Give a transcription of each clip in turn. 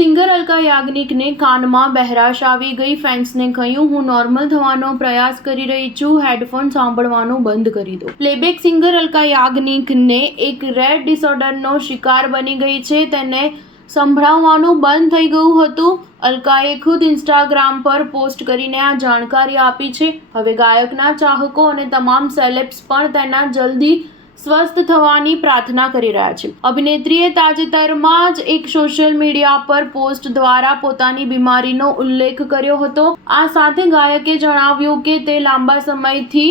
Singer Alka યાજ્ઞિકને કાનમાં બહેરાશ આવી ગઈ. ફેન્સને કહ્યું, હું નોર્મલ થવાનો પ્રયાસ કરી રહી છું, હેડફોન સાંભળવાનું બંધ કરી દો. પ્લેબેક સિંગર અલકા યાજ્ઞિકને એક રેર ડિસઓર્ડરનો શિકાર બની ગઈ છે. તેને સંભળાવવાનું બંધ થઈ ગયું હતું. અલકાએ ખુદ ઇન્સ્ટાગ્રામ પર પોસ્ટ કરીને આ જાણકારી આપી છે. હવે ગાયકના ચાહકો અને તમામ સેલેબ્સ પણ તેના જલ્દી સ્વસ્થ થવાની પ્રાર્થના કરી રહ્યા છે. અભિનેત્રીએ તાજેતરમાં જ એક સોશિયલ મીડિયા પર પોસ્ટ દ્વારા પોતાની બીમારીનો ઉલ્લેખ કર્યો હતો. આ સાથે ગાયકે જણાવ્યું કે તે લાંબા સમયથી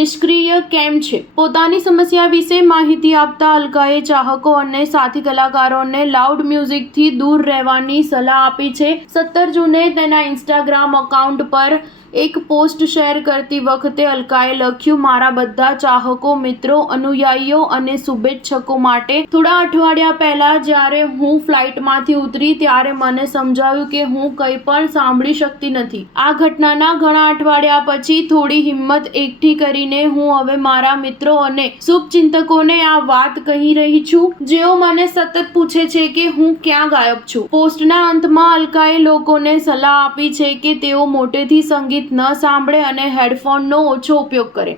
નિષ્ક્રિય કેમ છે. પોતાની સમસ્યા વિશે માહિતી આપતા અલકાએ ચાહકો અને સાથી કલાકારોને લાઉડ મ્યુઝિકથી દૂર રહેવાની સલાહ આપી છે. 17 જૂને તેના ઇન્સ્ટાગ્રામ એકાઉન્ટ પર એક પોસ્ટ શેર કરતી વખતે અલકાએ લખ્યું, મારા બધા ચાહકો, મિત્રો, અનુયાયીઓ અને શુભેચ્છકો માટે થોડા અઠવાડિયા પહેલા જ્યારે હું ફ્લાઇટમાંથી ઉતરી ત્યારે મને સમજાયું કે હું કંઈ પણ સાંભળી શકતી નથી. આ ઘટનાના ઘણા અઠવાડિયા પછી થોડી હિંમત એકઠી કરીને હું હવે મારા મિત્રો અને શુભચિંતકોને આ વાત કહી રહી છું, જેઓ મને સતત પૂછે છે કે હું ક્યાં ગાયબ છું. પોસ્ટના અંતમાં અલકાએ લોકોને સલાહ આપી છે કે તેઓ મોટેથી સંગીત ન સાંભળે અને હેડફોનનો ઓછો ઉપયોગ કરે.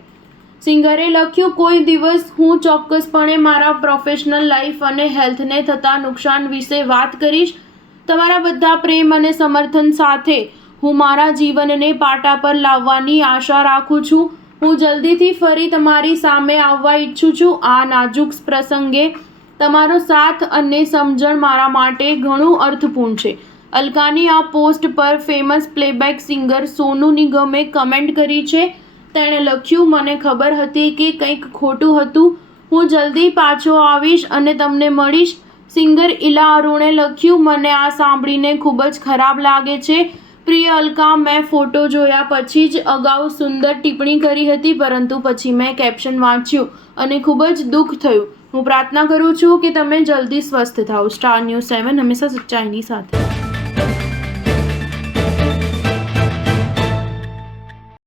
સિંગરે લખ્યું, કોઈ દિવસ હું ચોક્કસપણે મારા પ્રોફેશનલ લાઈફ અને હેલ્થને થતા નુકસાન વિશે વાત કરીશ. તમારા બધા પ્રેમ અને સમર્થન સાથે હું મારા જીવનને પાટા પર લાવવાની આશા રાખું છું. હું જલ્દીથી ફરી તમારી સામે આવવા ઈચ્છું છું. આ નાજુક પ્રસંગે તમારો સાથ અને સમજણ મારા માટે ઘણું અર્થપૂર્ણ છે. અલકાની આ પોસ્ટ પર ફેમસ પ્લેબેક સિંગર સોનુ નિગમે કમેન્ટ કરી છે. તેણે લખ્યું, મને ખબર હતી કે કંઈક ખોટું હતું. હું જલ્દી પાછો આવીશ અને તમને મળીશ. સિંગર ઇલા અરુણે લખ્યું, મને આ સાંભળીને ખૂબ જ ખરાબ લાગે છે. પ્રિય અલકા, મેં ફોટો જોયા પછી જ અગાઉ સુંદર ટિપ્પણી કરી હતી, પરંતુ પછી મેં કેપ્શન વાંચ્યું અને ખૂબ જ દુઃખ થયું. હું પ્રાર્થના કરું છું કે તમે જલ્દી સ્વસ્થ થાઓ. સ્ટાર ન્યૂઝ 7 હંમેશા સચ્ચાઈની સાથે.